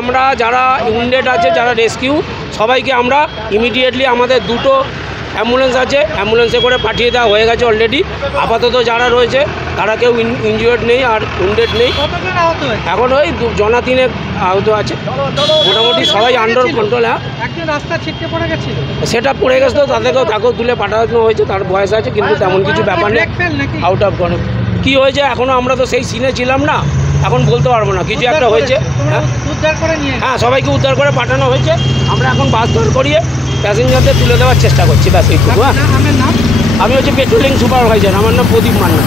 আমরা যারা উইন্ডেড আছে, যারা রেস্কিউ, সবাইকে আমরা ইমিডিয়েটলি, আমাদের দুটো অ্যাম্বুলেন্স আছে, অ্যাম্বুলেন্সে করে পাঠিয়ে দেওয়া হয়ে গেছে অলরেডি। আপাতত যারা রয়েছে তারা কেউ ইনজিওর্ড নেই আর উইন্ডেড নেই। এখন ওই জনা তিনেক আহত আছে, মোটামুটি সবাই আন্ডার কন্ট্রোল। হ্যাঁ, সেটা পড়ে গেছে, তো তাকেও তুলে পাঠানো হয়েছে, তার বয়স আছে, কিন্তু তেমন কিছু ব্যাপার নেই। আউট অফ কী হয়েছে এখনও আমরা তো সেই সিনে ছিলাম না, এখন বলতে পারবো না। কিছু একটা হয়েছে। হ্যাঁ, সবাইকে উদ্ধার করে পাঠানো হয়েছে। আমরা এখন বাস ধর করিয়ে প্যাসেঞ্জারদের তুলে দেওয়ার চেষ্টা করছি, ব্যাস এইটুকু। হ্যাঁ, আমি হচ্ছে পেট্রোলিং সুপারভাইজার, আমার নাম প্রদীপ মান্না।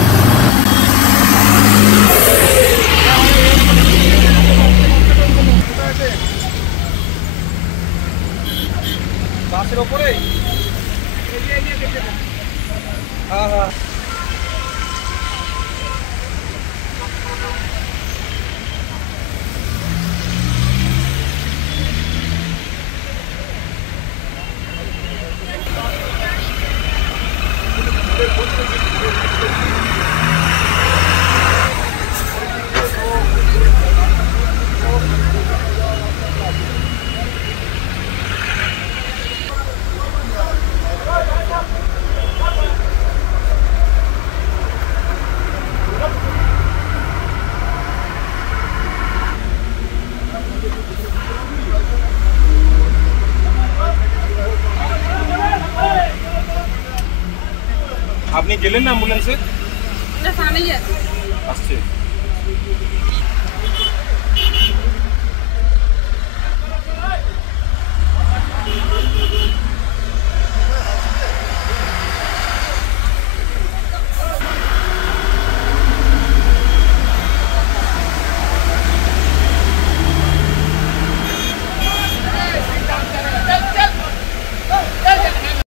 বাসের ওপরে হ্যাঁ হ্যাঁ আপনি গেলেন না অ্যাম্বুলেন্সে? না, ফ্যামিলি আছে, আসছে।